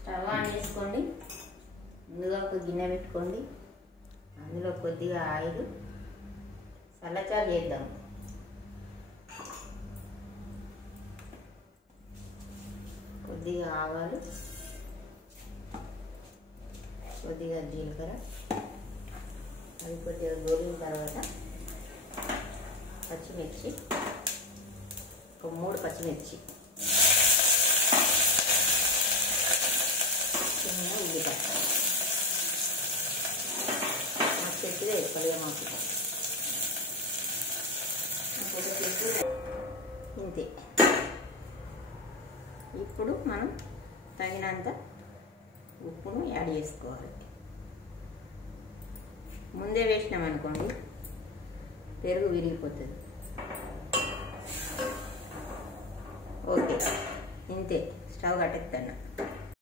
Stove on చేసుకోండి. ముందుగా ఒక గిన్నె పెట్టుకోండి. అందులో కొద్దిగా ఆయిల్, చల్లచారు చేద్దాం. కొద్దిగా ఆవాలు, కొద్దిగా జీలకర్ర, అది కొద్దిగా గోలిన తర్వాత పచ్చిమిర్చి, ఒక 3 పచ్చిమిర్చి, చిన్న ఉల్లిపాయ, మాకు చెట్టుదే ఎక్కువ మాకు ఇంతే. ఇప్పుడు మనం తగినంత ఉప్పును యాడ్ చేసుకోవాలి. ముందే వేసినామనుకోండి పెరుగు విరిగిపోతుంది. ఓకే, ఇంతే. స్టవ్ కట్టేస్తాను.